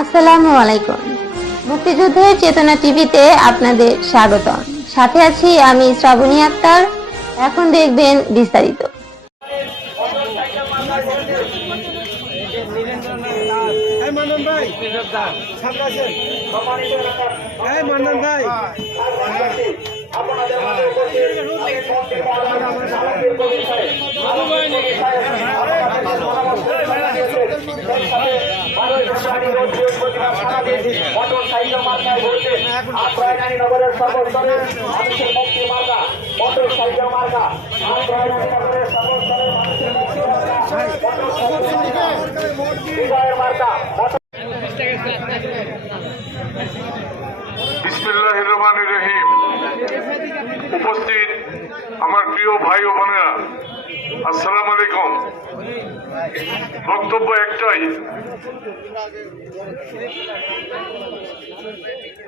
আসসালামু আলাইকুম। মুক্তিযুদ্ধের চেতনা টিভিতে আপনাদের স্বাগতম। সাথে আছি আমি শ্রাবণী আক্তার। এখন দেখবেন বিস্তারিত। নগরের সর্বস্তরে মানুষের মুক্তি মার্কা মোটর সাইকেল মার্কা নগরের সর্বস্তরে বিজয়ের মার্কা। বিসমিল্লাহির রহমানির রহিম। উপস্থিত আমার প্রিয় ভাই ও বোনেরা, আসসালামু আলাইকুম। বক্তব্য একটাই,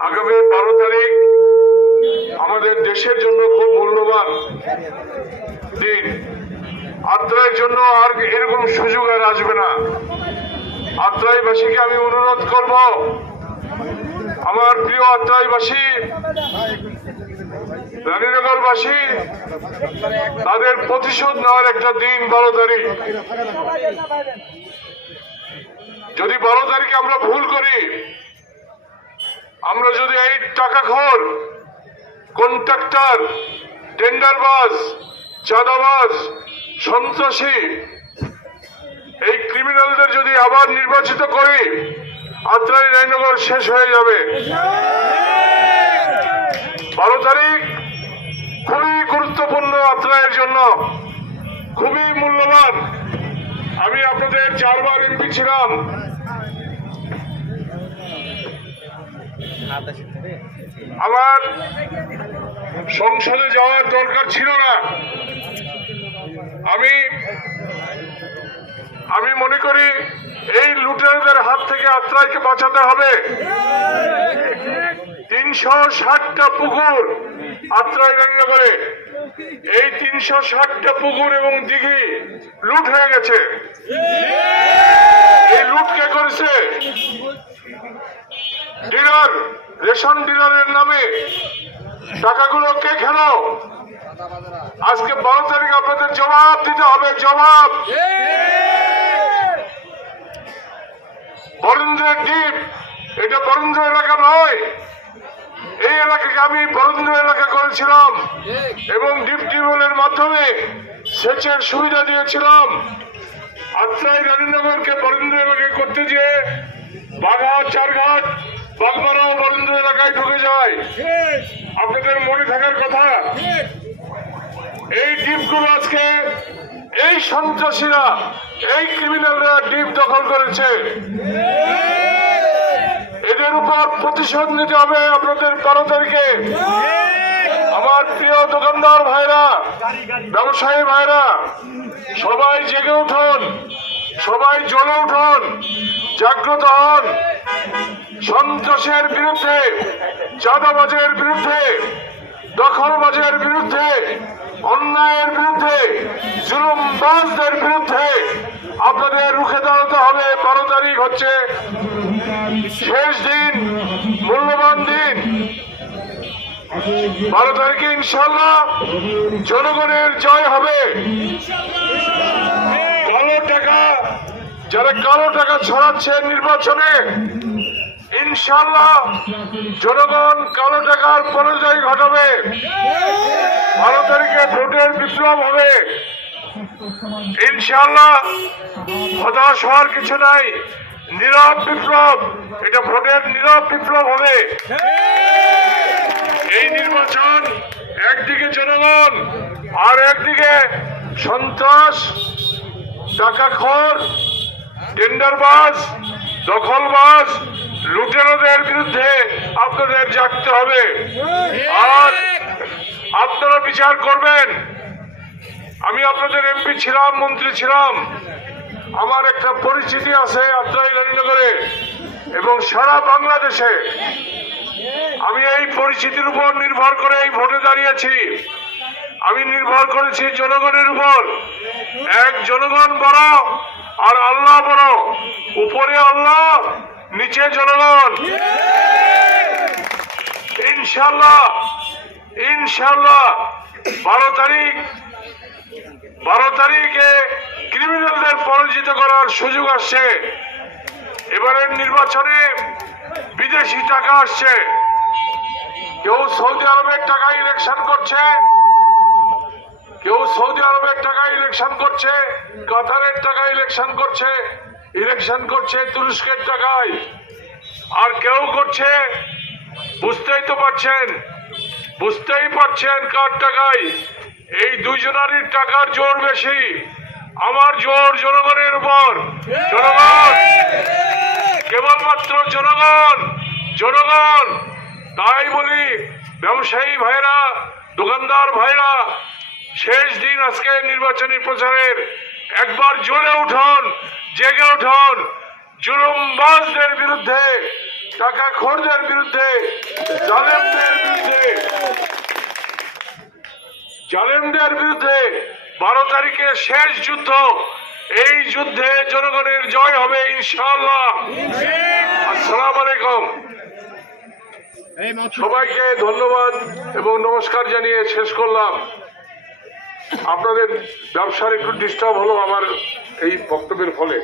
আগামী 12 তারিখ আমাদের দেশের জন্য খুব মূল্যবান দিন। আত্রাইয়ের জন্য আর এরকম সুযোগ আর আসবে না। আত্রাইবাসীকে আমি অনুরোধ করব, আমার প্রিয় আত্রাইবাসী, রানীনগরবাসী, তাদের প্রতিশোধ নেওয়ার একটা দিন 12 তারিখ। যদি 12 তারিখে আমরা ভুল করি, আমরা যদি এই টাকাখোর, কন্ট্রাক্টর, টেন্ডারবাজ, চাঁদাবাজ, সন্ত্রাসী, এই ক্রিমিনালদের যদি আবার নির্বাচিত করি, আত্রাই রানীনগর শেষ হয়ে যাবে। 12 তারিখ খুবই গুরুত্বপূর্ণ, আত্রাইয়ের জন্য খুবই মূল্যবান। আমি আপনাদের 4 বার এমপি ছিলাম। আমার সংসদে যাওয়ার দরকার ছিল না। আমি মনে করি এই লুটেরাদের হাত থেকে আত্রাইকে বাঁচাতে হবে। 360টা পুকুর আত্রাই রানীনগরে, এই 360টা পুকুর এবং দিঘি লুট হয়ে গেছে। এই লুট কে করেছে? ডিলার, রেশন ডিলারের নামে টাকাগুলো কে খেল? আজকে 12 তারিখ আপনাদের জবাব দিতে হবে, জবাব। বরেন্দ্রের দ্বীপ, এটা বরেন্দ্র এলাকা নয়। এই এলাকাকে আমি বরেন্দ্র এলাকা করেছিলাম এবং ডিপ টিউবওয়েলের মাধ্যমে সেচের সুবিধা দিয়েছিলাম। আত্রাই রানীনগরকে বরেন্দ্র এলাকায় করতে গিয়ে বাঘাট, চারঘাট, বাগমারাও বরেন্দ্র এলাকায় ঢুকে যায়। আপনাদের মনে থাকার কথা, এই দ্বীপগুলো আজকে এই সন্ত্রাসীরা, এই ক্রিমিনালরা দ্বীপ দখল করেছে। এদের উপর প্রতিশোধ নিতে হবে আপনাদের 12 তারিখে। আমার প্রিয় দোকানদার ভাইরা, ব্যবসায়ী ভাইরা, সবাই জেগে উঠুন, সবাই জ্বলে উঠুন, জাগ্রত হন। সন্ত্রাসের বিরুদ্ধে, চাঁদাবাজের বিরুদ্ধে, দখলবাজের বিরুদ্ধে, অন্যায়ের বিরুদ্ধে, জুলুমবাজদের বিরুদ্ধে আপনাদের রুখে দাঁড়াতে হবে। 12 তারিখ হচ্ছে শেষ দিন, মূল্যবান দিন। 12 তারিখে ইনশাআল্লাহ জনগণের জয় হবে। কালো টাকা, যারা কালো টাকা ছড়াচ্ছে নির্বাচনে, ইনশাআল্লাহ জনগণ কালো টাকার পরাজয় ঘটাবে। 12 তারিখে ভোটের বিপ্লব হবে ইনশাআল্লাহ। হতাশ হওয়ার কিছু নাই, নীরব বিপ্লব, এটা ভোটের নীরব বিপ্লব হবে। এই নির্বাচন একদিকে জনগণ আর একদিকে সন্ত্রাস, টাকাখোর, টেন্ডারবাজ, দখলবাজ, লুটেরাদের বিরুদ্ধে আপনাদের জাগতে হবে। আর আপনারা বিচার করবেন। আমি আপনাদের এমপি ছিলাম, মন্ত্রী ছিলাম, আমার একটা পরিচিতি আছে আত্রাই রানীনগরে এবং সারা বাংলাদেশে। আমি এই পরিচিতির উপর নির্ভর করে এই ভোটে দাঁড়িয়েছি। আমি নির্ভর করেছি জনগণের উপর। এক জনগণ বড় আর আল্লাহ বড়। উপরে আল্লাহ, নিচে জনগণ। ইনশাল্লাহ ইনশাল্লাহ 12 তারিখে ক্রিমিনালদের পরাজিত করার সুযোগ আসছে। এবারের নির্বাচনে বিদেশি টাকা আসছে, কেউ সৌদি আরবের টাকা ইলেকশন করছে, কেউ সৌদি আরবের টাকা ইলেকশন করছে, কাতারের টাকা ইলেকশন করছে তুরস্কের টাকায়, আর কেউ করছে বুঝতেই পারছেন কার টাকায়। এই দুইজনারই টাকার জোর বেশি, আমার জোর জনগণের উপর। জনগণ, কেবলমাত্র জনগণ। তাই বলি ব্যবসায়ী ভাইরা, দোকানদার ভাইরা, শেষ দিন আজকে নির্বাচনী প্রচারের, একবার জ্বলে উঠুন, জেগে উঠুন, জুলুমবাজদের বিরুদ্ধে, টাকাখোরদের বিরুদ্ধে, জালেমদের বিরুদ্ধে 12 তারিখে শেষ যুদ্ধ। এই যুদ্ধে জনগণের জয় হবে ইনশাআল্লাহ। আসসালামু আলাইকুম। সবাইকে ধন্যবাদ এবং নমস্কার জানিয়ে শেষ করলাম। আপনাদের ব্যবসার একটু ডিস্টার্ব হলো আমার এই বক্তব্যের ফলে।